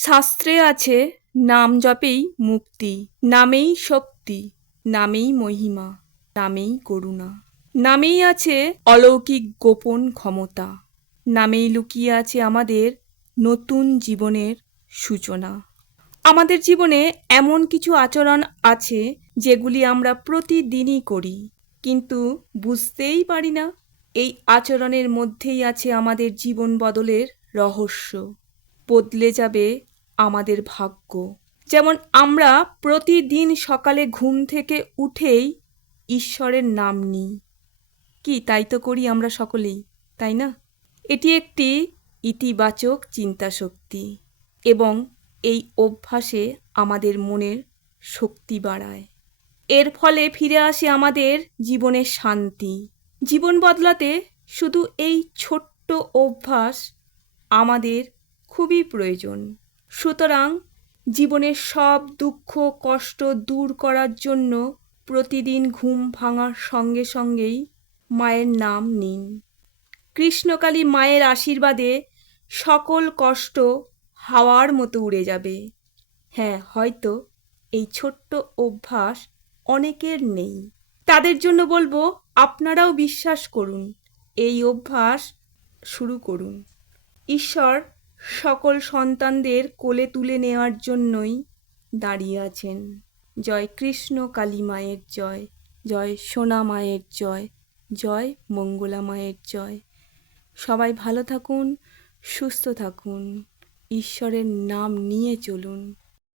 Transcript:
শাস্ত্রে আছে নাম জপেই মুক্তি, নামেই শক্তি, নামেই মহিমা, নামেই করুণা, নামেই আছে অলৌকিক গোপন ক্ষমতা, নামেই লুকিয়ে আছে আমাদের নতুন জীবনের সূচনা। আমাদের জীবনে এমন কিছু আচরণ আছে যেগুলি আমরা প্রতিদিনই করি, কিন্তু বুঝতেই পারি না। এই আচরণের মধ্যেই আছে আমাদের জীবন বদলের রহস্য। বদলে যাবে আমাদের ভাগ্য। যেমন আমরা প্রতিদিন সকালে ঘুম থেকে উঠেই ঈশ্বরের নাম নিই। কি তাই তো করি আমরা সকলেই, তাই না? এটি একটি ইতিবাচক চিন্তাশক্তি এবং এই অভ্যাসে আমাদের মনের শক্তি বাড়ায়। এর ফলে ফিরে আসে আমাদের জীবনের শান্তি। জীবন বদলাতে শুধু এই ছোট্ট অভ্যাস আমাদের খুবই প্রয়োজন। সুতরাং জীবনের সব দুঃখ কষ্ট দূর করার জন্য প্রতিদিন ঘুম ভাঙার সঙ্গে সঙ্গেই মায়ের নাম নিন। কৃষ্ণকালী মায়ের আশীর্বাদে সকল কষ্ট হাওয়ার মতো উড়ে যাবে। হ্যাঁ, হয়তো এই ছোট্ট অভ্যাস অনেকের নেই। তাদের জন্য বলবো, আপনারাও বিশ্বাস করুন, এই অভ্যাস শুরু করুন। ঈশ্বর সকল সন্তানদের কোলে তুলে নেওয়ার জন্যই দাঁড়িয়ে আছেন। জয় কৃষ্ণ কালী মায়ের জয়, জয় সোনা মায়ের জয়, জয় মঙ্গলা মায়ের জয়। সবাই ভালো থাকুন, সুস্থ থাকুন, ঈশ্বরের নাম নিয়ে চলুন।